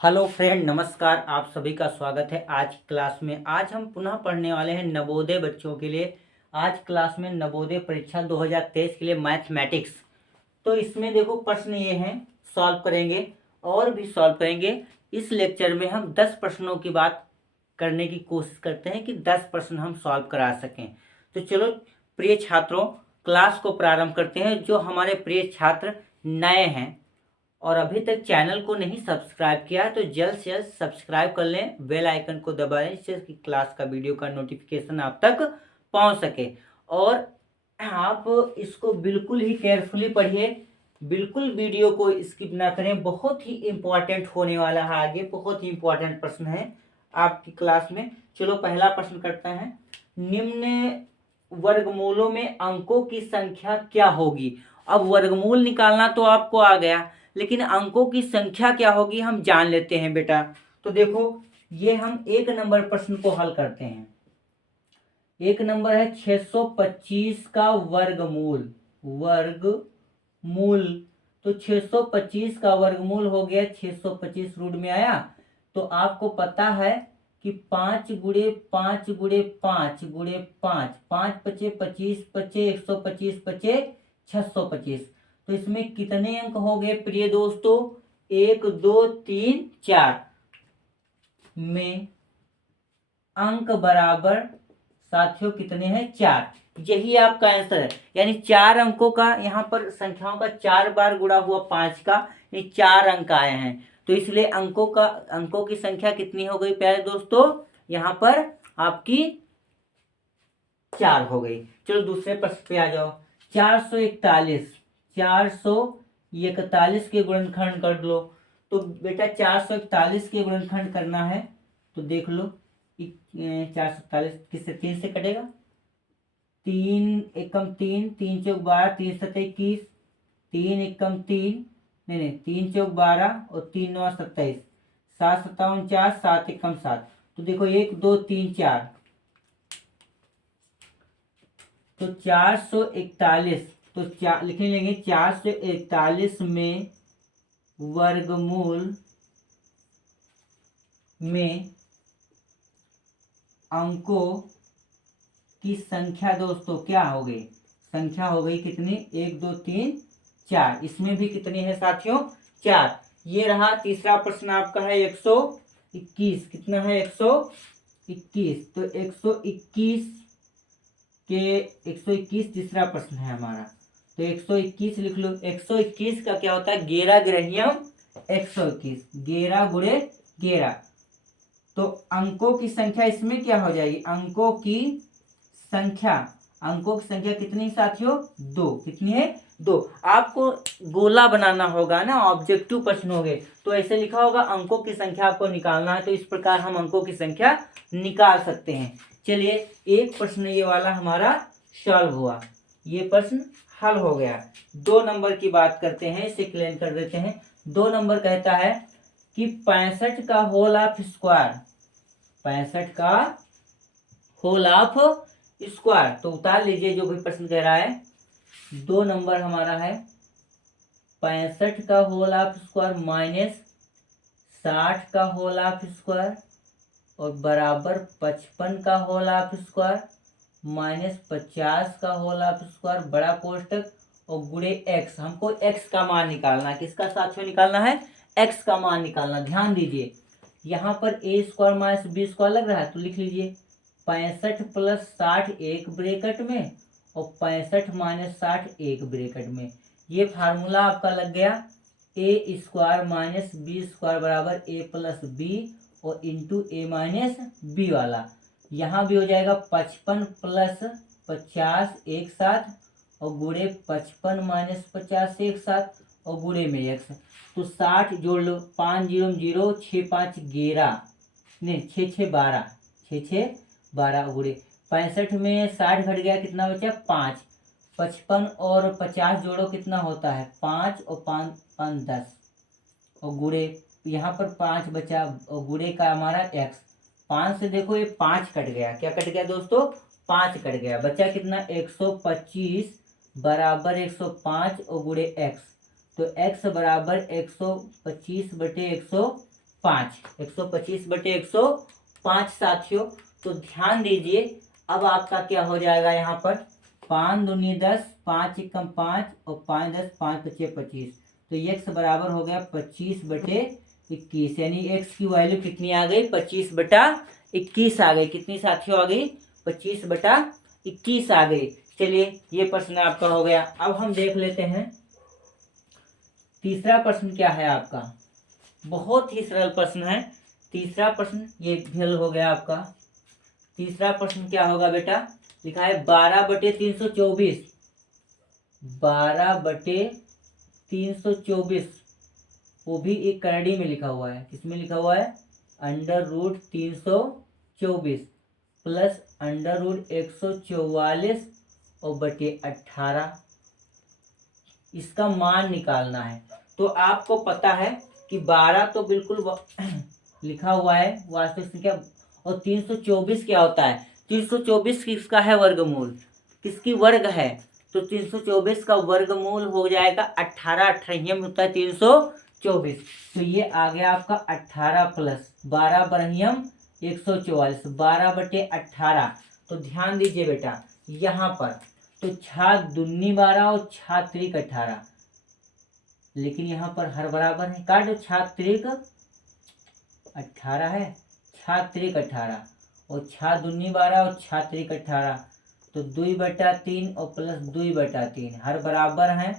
Hello friend, नमस्कार। आप सभी का स्वागत है आज की क्लास में। आज हम पुनः पढ़ने वाले हैं नवोदय बच्चों के लिए। आज क्लास में नवोदय परीक्षा 2023 के लिए मैथमेटिक्स। तो इसमें देखो प्रश्न ये हैं, सॉल्व करेंगे और भी सॉल्व करेंगे। इस लेक्चर में हम 10 प्रश्नों की बात करने की कोशिश करते हैं कि 10 प्रश्न हम सॉल्व करा सकें। तो चलो प्रिय छात्रों, क्लास को प्रारंभ करते हैं। जो हमारे प्रिय छात्र नए हैं और अभी तक चैनल को नहीं सब्सक्राइब किया तो जल्द से जल्द सब्सक्राइब कर लें, बेल आइकन को दबा लें जिससे कि क्लास का वीडियो का नोटिफिकेशन आप तक पहुंच सके। और आप इसको बिल्कुल ही केयरफुली पढ़िए, बिल्कुल वीडियो को स्किप ना करें। बहुत ही इम्पोर्टेंट होने वाला है, आगे बहुत ही इम्पोर्टेंट प्रश्न है आपकी क्लास में। चलो पहला प्रश्न करते हैं। निम्न वर्गमूलों में अंकों की संख्या क्या होगी? अब वर्गमूल निकालना तो आपको आ गया, लेकिन अंकों की संख्या क्या होगी हम जान लेते हैं बेटा। तो देखो, ये हम 1 नंबर प्रश्न को हल करते हैं। 1 नंबर है 625 का वर्गमूल। वर्गमूल तो 625 का वर्गमूल हो गया 625 रूट में आया। तो आपको पता है कि 5 गुणे 5 गुणे 5 गुणे 5, 5 पचे 25 पचे 125 पचे 625। तो इसमें कितने अंक हो गए प्रिय दोस्तों? 1 2 3 4 में अंक बराबर साथियों कितने हैं? 4। यही आपका आंसर है। यानी 4 अंकों का, यहाँ पर संख्याओं का 4 बार गुणा हुआ 5 का, यानी 4 अंक आए हैं। तो इसलिए अंकों की संख्या कितनी हो गई प्यारे दोस्तों? यहाँ पर आपकी 4 हो गई। चलो दूसरे प्रश्न पे आ जाओ। 441 के गुणनखंड कर लो। तो बेटा 441 के गुणनखंड करना है तो देख लो, 441 किससे? 3 से कटेगा। 3 एकम 3, 3 चौक 12, 3 सत्ते 21, 3 एकम 3, नहीं 3 चौक 12 और 3 नौ 27, 7 सत्ता 49, 7 एकम 7। तो देखो 1 2 3 4, तो 441, तो लिख लेंगे 441 में वर्गमूल में अंकों की संख्या दोस्तों क्या हो गई? संख्या हो गई कितनी? 1 2 3 4। इसमें भी कितनी है साथियों? 4। ये रहा तीसरा प्रश्न आपका है 121। कितना है? 121। तो 121 के 121 तीसरा प्रश्न है हमारा। तो 121 लिख लो। 121 का क्या होता है? 11 ग्रहियम 121, 11 गुणे 11। तो अंकों की संख्या इसमें क्या हो जाएगी? अंकों की संख्या कितनी साथियों? 2। कितनी है? 2। आपको गोला बनाना होगा ना, ऑब्जेक्टिव प्रश्न हो गए तो ऐसे लिखा होगा अंकों की संख्या आपको निकालना है। तो इस प्रकार हम अंकों की संख्या निकाल सकते हैं। चलिए एक प्रश्न ये वाला हमारा सॉल्व हुआ, ये प्रश्न हल हो गया। 2 नंबर की बात करते हैं, इसे क्लियर कर देते हैं। 2 नंबर कहता है कि 65 का होल ऑफ स्क्वायर, 65 का होल ऑफ स्क्वायर। तो उतार लीजिए जो भी प्रश्न कह रहा है। 2 नंबर हमारा है 65 का होल ऑफ स्क्वायर माइनस 60 का होल ऑफ स्क्वायर और बराबर 55 का होल ऑफ स्क्वायर माइनस 50 का होल ऑफ स्क्वायर बड़ा कोष्टक और गुणे एक्स। हमको एक्स का मान निकालना है। किसका साथियों निकालना है? एक्स का मान निकालना। ध्यान दीजिए, यहाँ पर ए स्क्वायर माइनस बी स्क्वायर लग रहा है तो लिख लीजिए 65 प्लस 60 एक ब्रैकेट में और 65 माइनस 60 एक ब्रैकेट में। ये फार्मूला आपका लग गया ए स्क्वायर माइनस बी स्क्वायर बराबर ए प्लस बी और इंटू ए माइनस बी वाला। यहाँ भी हो जाएगा 55 प्लस 50 एक साथ और गुणे 55 माइनस 50 एक साथ और गुणे में एक्स। तो 60 जोड़ लो, 5 0 0, 6 5 11, नहीं 6 6 12, 6 6 12 गुणे 65 में 60 घट गया, कितना बचा? 5। 55 और 50 जोड़ो कितना होता है? 5 और 5 5 10 और गुणे यहाँ पर 5 बचा और गुणे का हमारा एक्स। 5 से देखो ये 5 कट गया। क्या कट गया दोस्तों? 5 कट गया। बचा कितना? 125 बराबर 105 और गुणे एक्स। तो एक्स बराबर 125 बटे 105। 105, 125/105 साथियों। तो ध्यान दीजिए, अब आपका क्या हो जाएगा यहाँ पर, 5 दूनी 10, 5 एकम 5 और 5 10, 5 पचे 25। तो x बराबर हो गया 25/21, यानी x की वैल्यू कितनी आ गई, 25/21 आ गई। कितनी साथियों आ गई, 25/21 आ गई। चलिए ये प्रश्न आपका हो गया। अब हम देख लेते हैं तीसरा प्रश्न क्या है आपका। बहुत ही सरल प्रश्न है तीसरा प्रश्न, ये फेल हो गया आपका। तीसरा प्रश्न क्या होगा बेटा, लिखा है 12/324, 12/324, वो भी एक करड़ी में लिखा हुआ है। किसमें लिखा हुआ है, √324 प्लस √144 और बटे 18, इसका मान निकालना है। तो आपको पता है कि 12 तो बिल्कुल लिखा हुआ है वास्तविक संख्या, और 324 क्या होता है, 324 किसका है वर्गमूल, किसकी वर्ग है, तो 324 का वर्गमूल हो जाएगा 18, 18 होता है 324। तो ये आ गया आपका 18 प्लस 12 बरहियम 144, 12/18। तो ध्यान दीजिए बेटा, यहाँ पर तो 6 दूनी 12 और 6 त्रिक 18, लेकिन यहाँ पर हर बराबर है, काटो 6 त्रिक 18 है, 6 त्रिक 18 और 6 दूनी 12 और 6 त्रिक 18, तो 2/3 और प्लस 2/3 हर बराबर है,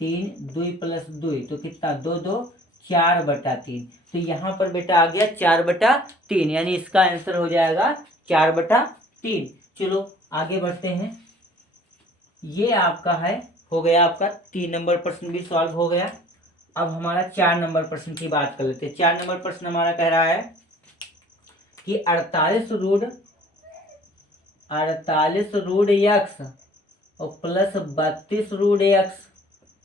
3 2 प्लस 2 तो कितना 2 2 4/3। तो यहाँ पर बेटा आ गया 4/3, यानी इसका आंसर हो जाएगा 4/3। चलो आगे बढ़ते हैं। ये आपका है, हो गया आपका 3 नंबर प्रश्न भी सॉल्व हो गया। अब हमारा 4 नंबर प्रश्न की बात कर लेते हैं। 4 नंबर प्रश्न हमारा कह रहा है कि 48 रूट x और प्लस 32 रूट x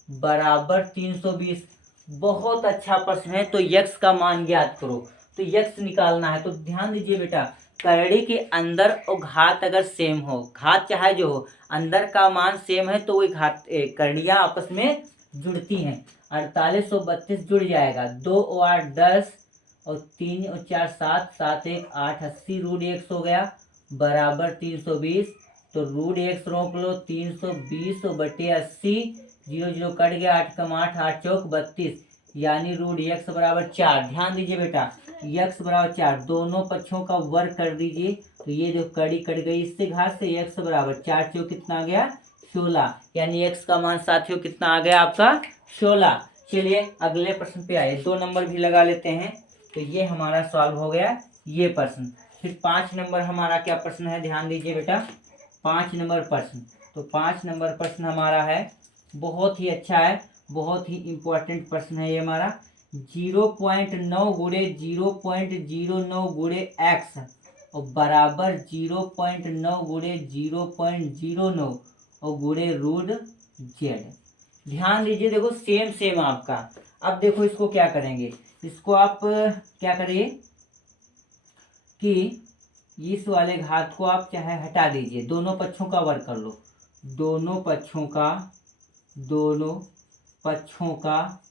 बराबर 320। बहुत अच्छा प्रश्न है। तो x का मान ज्ञात करो, तो x निकालना है। तो ध्यान दीजिए बेटा, करड़ी के अंदर और घात अगर सेम हो, घात चाहे जो हो, अंदर का मान सेम है तो वही घात करड़ियाँ आपस में जुड़ती हैं। 48 और 32 जुड़ जाएगा, 2 और 8 10 और 3 और 4 7, 7 1 8, 80 रूट x हो गया बराबर 320। तो रूट x रोक लो, 320 बटे 80, 0 0 कट गया, 8 कम 8, 8 चौक 32, यानी रूट x बराबर 4। ध्यान दीजिए बेटा, x बराबर 4, दोनों पक्षों का वर्ग कर दीजिए। तो ये जो कड़ी कट गई इससे घात से, x बराबर 4 चौक कितना आ गया 16, यानी x का मान साथियों कितना आ गया आपका 16। चलिए अगले प्रश्न पे आए, 2 नंबर भी लगा लेते हैं। तो ये हमारा सॉल्व हो गया ये प्रश्न। फिर 5 नंबर हमारा क्या प्रश्न है, ध्यान दीजिए बेटा, 5 नंबर प्रश्न। तो 5 नंबर प्रश्न हमारा है, बहुत ही अच्छा है, बहुत ही इंपॉर्टेंट प्रश्न है ये हमारा। 0.9 गुणे 0.09 गुणे x और बराबर 0.9 गुणे 0.09 और गुणे रूट z। ध्यान दीजिए, देखो सेम सेम आपका। अब देखो इसको क्या करेंगे, इसको आप क्या करिए कि इस वाले घात को आप चाहे हटा दीजिए, दोनों पक्षों का वर्ग कर लो, दोनों पक्षों का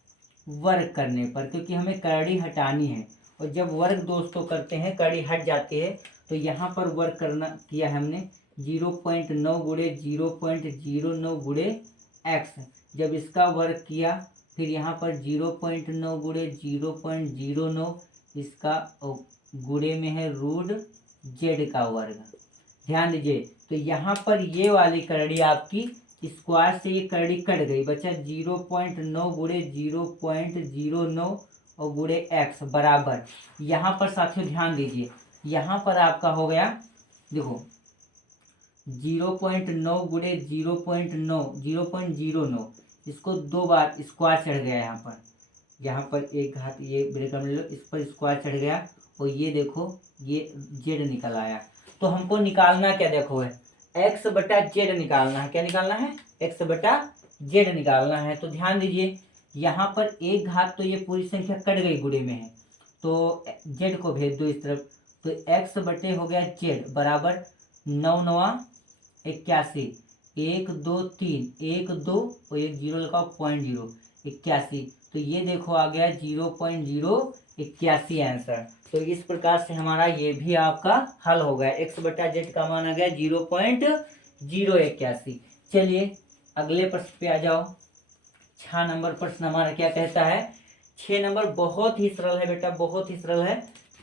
वर्ग करने पर, क्योंकि हमें करड़ी हटानी है, और जब वर्ग दोस्तों करते हैं करड़ी हट जाती है। तो यहाँ पर वर्ग करना किया है हमने 0.9 गुणे 0.09 गुणे x। जब इसका वर्ग किया, फिर यहाँ पर 0.9 गुणे 0.09, इसका गुणे में है रूट z का वर्ग। ध्यान दीजिए, तो यहाँ पर ये वाली करड़ी आपकी स्क्वायर से ये करड़ी कट गई, बचा 0.9 गुणे 0.09 और गुणे x बराबर, यहाँ पर साथियों ध्यान दीजिए, यहाँ पर आपका हो गया, देखो 0.9 गुणे 0.9, इसको 2 बार स्क्वायर चढ़ गया, यहाँ पर एक घात ये ब्रेकर में लो, इस पर स्क्वायर चढ़ गया, और ये देखो ये जेड निकल आया। तो हमको निकालना क्या, देखो है x/z निकालना है। क्या निकालना है, x/z निकालना है। तो ध्यान दीजिए, यहाँ पर एक घात तो ये पूरी संख्या कट गई, गुणे में है, तो z को भेज दो इस तरफ। तो x बटे हो गया z बराबर 9 9 81, 1 2 3, 1 2 और 1 0 लगाओ 0.0 81। तो ये देखो आ गया 0.0 81 आंसर। तो इस प्रकार से हमारा ये भी आपका हल हो गया। x बटा जेड का मान आ गया 0.081। चलिए अगले प्रश्न पे आ जाओ। 6 नंबर प्रश्न हमारा क्या कहता है। 6 नंबर बहुत ही सरल है बेटा, बहुत ही सरल है।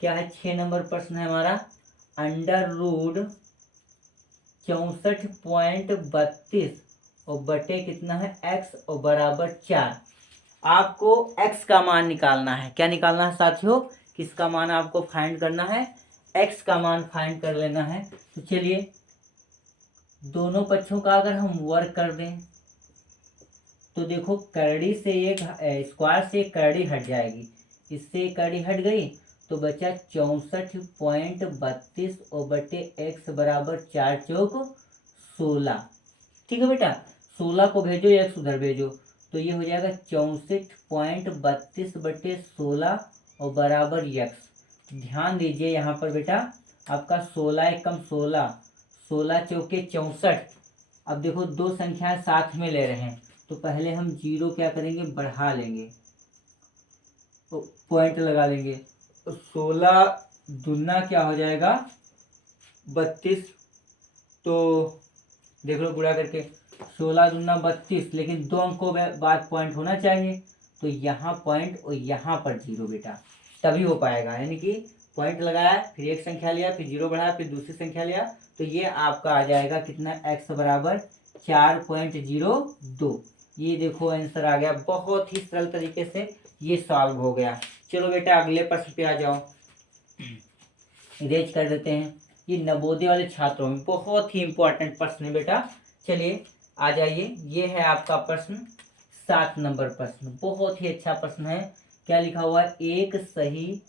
क्या है 6 नंबर प्रश्न है हमारा, अंडर रूट 64.32 और बटे कितना है x और बराबर 4। आपको x का मान निकालना है। क्या निकालना है साथियों, किसका मान आपको फाइंड करना है, x का मान फाइंड कर लेना है। तो चलिए दोनों पक्षों का अगर हम वर्क कर दें तो देखो करड़ी से एक स्क्वायर से एक करड़ी हट जाएगी, इससे एक करड़ी हट गई तो बचा 64.32 और बटे x बराबर 4 चौक 16। ठीक है बेटा, 16 को भेजो x उधर भेजो तो ये हो जाएगा 64.32 बटे 16 और बराबर x। ध्यान दीजिए यहाँ पर बेटा, आपका 16 एकम 16, 16 चौके 64। अब देखो दो संख्याएं साथ में ले रहे हैं तो पहले हम जीरो क्या करेंगे, बढ़ा लेंगे तो पॉइंट लगा लेंगे। तो 16 दुना क्या हो जाएगा 32। तो देख लो गुणा करके 16 दुना 32, लेकिन दो अंकों बाद पॉइंट होना चाहिए। तो यहाँ पॉइंट और यहाँ पर जीरो बेटा, तभी हो पाएगा। यानी कि पॉइंट लगाया, फिर एक संख्या लिया, फिर जीरो बढ़ाया, फिर दूसरी संख्या लिया, तो ये आपका आ जाएगा कितना, x बराबर 4.02। ये देखो आंसर आ गया। बहुत ही सरल तरीके से ये सॉल्व हो गया। चलो बेटा अगले प्रश्न पे आ जाओ, इरेज कर देते हैं। ये नवोदय वाले छात्रों में बहुत ही इंपॉर्टेंट प्रश्न है बेटा। चलिए आ जाइए, ये है आपका प्रश्न 7 नंबर प्रश्न। बहुत ही अच्छा प्रश्न है। क्या लिखा हुआ है, एक सही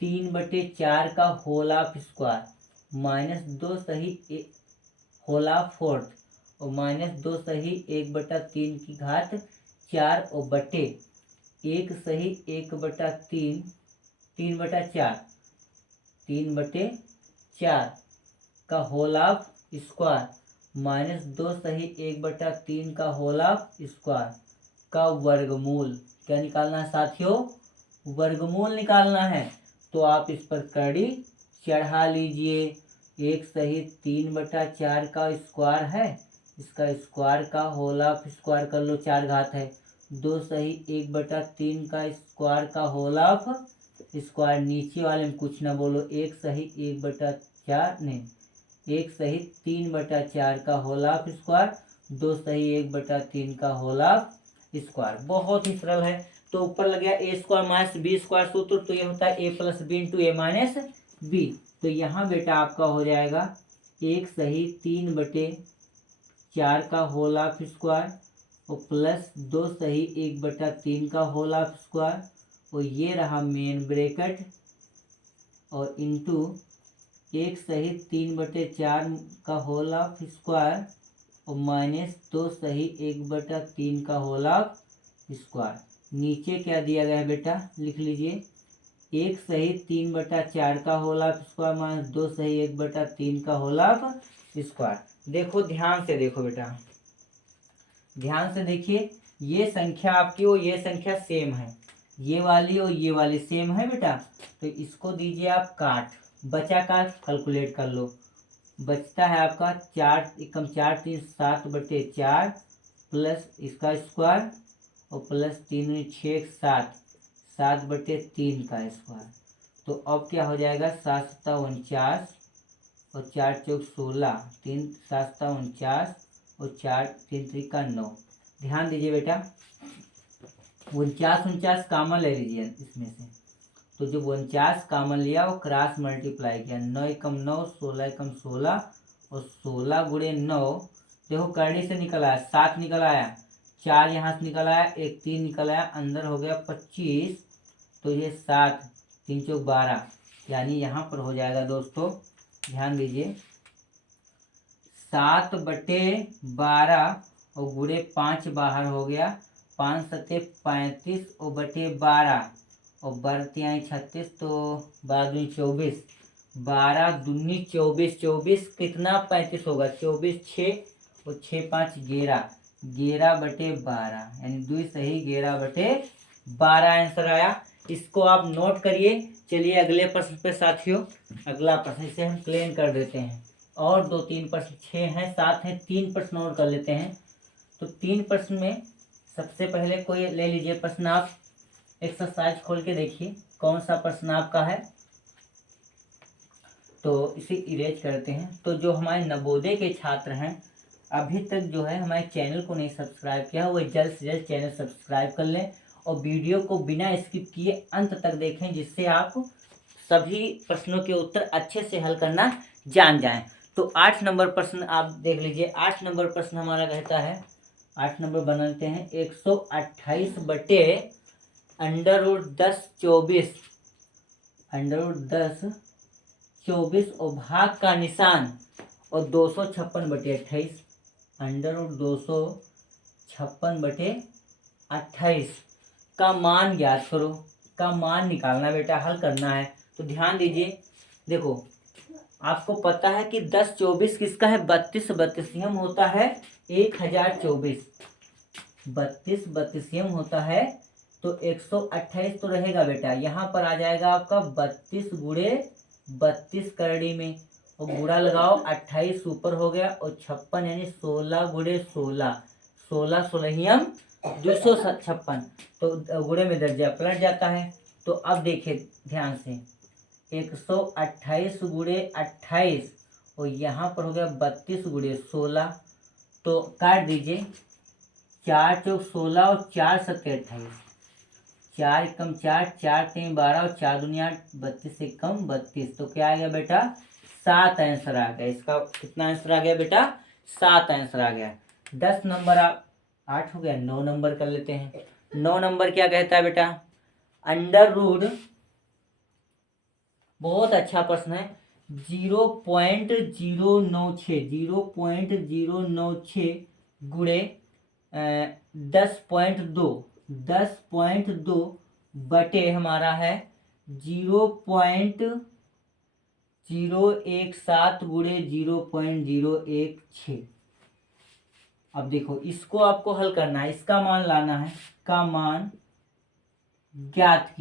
3/4 का होल ऑफ स्क्वायर माइनस 2 सही होल ऑफ फोर्थ और माइनस 2 सही 1/3 की घात 4 और बटे 1 सही 1/3 3/4 का होल ऑफ स्क्वायर माइनस 2 सही 1/3 का होल ऑफ स्क्वायर का वर्गमूल। क्या निकालना है साथियों, वर्गमूल निकालना है। तो आप इस पर कड़ी चढ़ा लीजिए। 1 सही 3/4 का स्क्वायर है, इसका स्क्वायर का होल ऑफ स्क्वायर कर लो, 4 घात है। 2 सही 1/3 का स्क्वायर का होल ऑफ स्क्वायर, नीचे वाले में कुछ ना बोलो, 1 सही 1/4 नहीं, 1 सही 3/4 का होल ऑफ स्क्वायर, 2 सही 1/3 का होल ऑफ स्क्वायर। बहुत ही सरल है। तो ऊपर लग गया ए स्क्वायर माइनस बी स्क्वायर सूत्र, तो ये होता है ए प्लस बी इंटू ए माइनस बी। तो यहाँ बेटा आपका हो जाएगा 1 सही 3/4 का होल ऑफ स्क्वायर और प्लस 2 सही 1/3 का होल ऑफ स्क्वायर, और ये रहा मेन ब्रैकेट, और इंटू 1 सही 3/4 का होल ऑफ स्क्वायर और माइनस 2 सही 1/3 का होल ऑफ स्क्वायर। नीचे क्या दिया गया है बेटा, लिख लीजिए, 1 सही 3/4 का होल ऑफ स्क्वायर माइनस 2 सही 1/3 का होल ऑफ स्क्वायर। देखो ध्यान से देखो बेटा, ध्यान से देखिए, ये संख्या आपकी और ये संख्या सेम है, ये वाली और ये वाली सेम है बेटा। तो इसको दीजिए आप काट, बचा का कैलकुलेट कर लो। बचता है आपका 4 एकम 4 3 7/4 प्लस इसका स्क्वायर और प्लस 3 6 7 7/3 का स्क्वायर। तो अब क्या हो जाएगा, 7 7 49 और 4 चौक 16, 3 7 7 49 और 4 3 3 का 9। ध्यान दीजिए बेटा, 49 कामन ले लीजिए इसमें से। तो जो 49 कामन लिया वो क्रॉस मल्टीप्लाई किया, 9 एकम 9, 16 एकम 16 और 16 गुणे 9। देखो करनी से निकल आया 7 निकल आया, 4 यहाँ से निकल आया, 1 3 निकल आया, अंदर हो गया 25। तो ये 7 3 चौक 12, यानी यहाँ पर हो जाएगा दोस्तों, ध्यान दीजिए, 7/12 और गुणे 5 बाहर हो गया, 5 7 35 और बटे 12 और बरती आई 36, तो 12 दूनी 24, 12 दूनी 24, 24 कितना 35 होगा, 24 6 और 6 5 11, 11/12 यानी 2 सही 11/12 आंसर आया। इसको आप नोट करिए। चलिए अगले प्रश्न पे साथियों, अगला प्रश्न इसे हम क्लीन कर देते हैं। और 2-3 प्रश्न, 6 हैं 7 हैं, 3 प्रश्न और कर लेते हैं। तो 3 प्रश्न में सबसे पहले कोई ले लीजिए प्रश्न, आप एक्सरसाइज खोल के देखिए कौन सा प्रश्न आपका है। तो इसे इरेज करते हैं। तो जो हमारे नवोदय के छात्र हैं, अभी तक जो है हमारे चैनल को नहीं सब्सक्राइब किया, वो जल्द से जल्द चैनल सब्सक्राइब कर लें और वीडियो को बिना स्किप किए अंत तक देखें, जिससे आप सभी प्रश्नों के उत्तर अच्छे से हल करना जान जाएं। तो 8 नंबर प्रश्न आप देख लीजिए। 8 नंबर प्रश्न हमारा कहता है, 8 नंबर बनाते हैं, 128 बटे √10 24 और भाग का निशान और 256 बटे 28, √256 बटे 28 का मान ज्ञात करो। का मान निकालना बेटा, हल करना है। तो ध्यान दीजिए, देखो आपको पता है कि 10-24 किसका है, 32 बत्तीसियम होता है 1024, 32 बत्तीसियम होता है। तो 128 तो रहेगा बेटा, यहाँ पर आ जाएगा आपका 32 गुणे 32 करड़ी में, और गुणा लगाओ, 28 ऊपर हो गया और 56 यानी 16 गुणे 16, 16 16 256, तो गुणे में दर्जा पलट जाता है। तो अब देखिए ध्यान से, 128 गुणे 28 और यहाँ पर हो गया 32 गुणे 16, तो काट दीजिए, 4 चौक 16 और 4 सत्ते 28, 4 एकम 4, 4 3 12 और 4 दूनी 8, 32 एकम 32। तो क्या आ गया बेटा, 7 आंसर आ गया। इसका कितना आंसर आ गया बेटा, 7 आंसर आ गया। 10 नंबर आप 8 हो गया, 9 नंबर कर लेते हैं। 9 नंबर क्या कहता है बेटा, अंडर रूट, बहुत अच्छा प्रश्न है, 0.096 गुणे 10.2 बटे हमारा है 0.017 गुणे 0.016। अब देखो इसको आपको हल करना है, इसका मान लाना है, का मान ज्ञात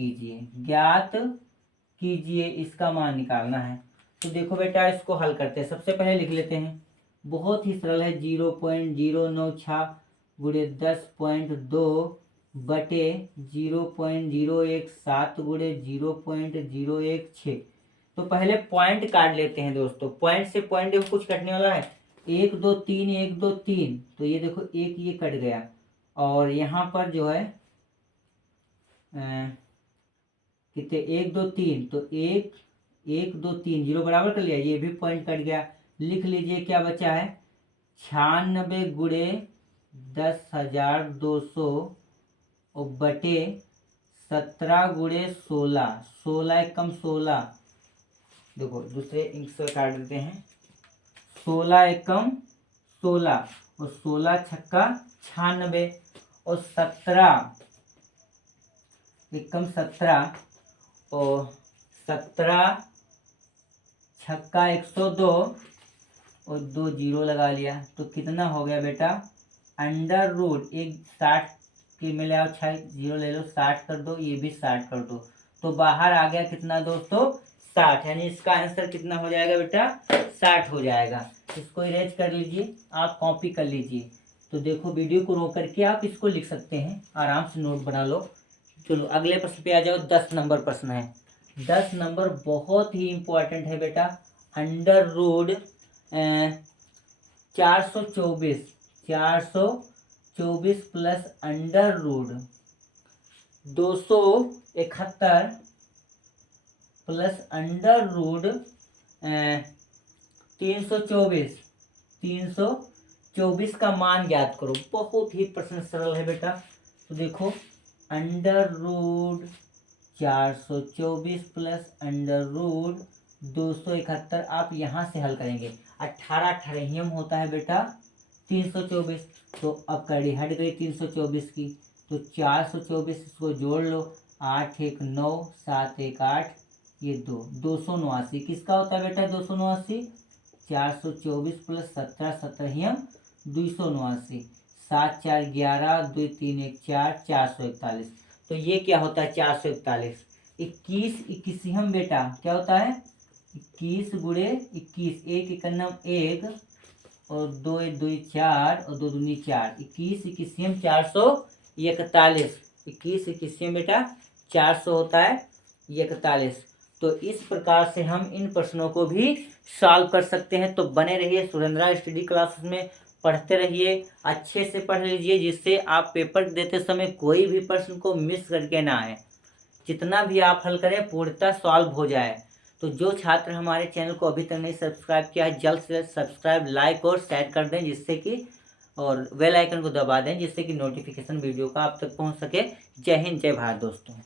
कीजिए, इसका मान निकालना है। तो देखो बेटा इसको हल करते हैं। सबसे पहले लिख लेते हैं, बहुत ही सरल है, 0.096 गुणे 10.2 बटे 0.017 गुणे 0.016। तो पहले पॉइंट काट लेते हैं दोस्तों। पॉइंट से पॉइंट देखो कुछ कटने वाला है, 1 2 3 1 2 3, तो ये देखो एक ये कट गया, और यहाँ पर जो है कितने 1 2 3, तो 1 1 2 3 जीरो बराबर कर लिया, ये भी पॉइंट कट गया। लिख लीजिए क्या बचा है, 96 गुणे 10,200 और बटे 17 गुणे 16, 16 एकम 16, देखो दूसरे इंक से काट देते हैं, 16 एकम 16 और 16 छक्का 96 और 17 एकम 17 और 17 छक्का 102 और 2 जीरो लगा लिया, तो कितना हो गया बेटा, अंडर रूट एक 60 के में ले आओ, 6 जीरो ले लो, 60 कर दो, ये भी 60 कर दो, तो बाहर आ गया कितना दोस्तों, 60, यानी इसका आंसर कितना हो जाएगा बेटा, 60 हो जाएगा। इसको इरेज कर लीजिए, आप कॉपी कर लीजिए। तो देखो वीडियो को रोक करके आप इसको लिख सकते हैं, आराम से नोट बना लो। चलो अगले प्रश्न पे आ जाओ। 10 नंबर प्रश्न है। 10 नंबर बहुत ही इंपॉर्टेंट है बेटा, under root 424 plus under root 271 plus under root 324 का मान ज्ञात करो। बहुत ही प्रश्न सरल है बेटा। तो देखो under root 424 plus under root 271, आप यहाँ से हल करेंगे, 18 अठारहियम होता है बेटा 324, तो अब कड़ी हट गई 324 की, तो 424 इसको जोड़ लो, 8 1 9 7 1 8, ये 289 किसका होता है बेटा, 289, 424 प्लस 17 17हियम 289, 7 4 11 2 3 1 4, 441। तो ये क्या होता है 441। 21 21 बेटा क्या होता है 21 गुणे 21, एक इक्यावन एक और दो एक दो 4 और दो दूनी 4, 21 21 441। 21 21 बेटा 400 होता है 41। तो इस प्रकार से हम इन प्रश्नों को भी सॉल्व कर सकते हैं। तो बने रहिए सुरेंद्रा स्टडी क्लासेस में, पढ़ते रहिए, अच्छे से पढ़ लीजिए जिससे आप पेपर देते समय कोई भी प्रश्न को मिस करके ना आए, जितना भी आप हल करें पूर्णतः सॉल्व हो जाए। तो जो छात्र हमारे चैनल को अभी तक नहीं सब्सक्राइब किया है जल्द से जल्द सब्सक्राइब लाइक और शेयर कर दें, जिससे कि और बेल आइकन को दबा दें जिससे कि नोटिफिकेशन वीडियो का आप तक पहुंच सके। जय हिंद जय भारत दोस्तों।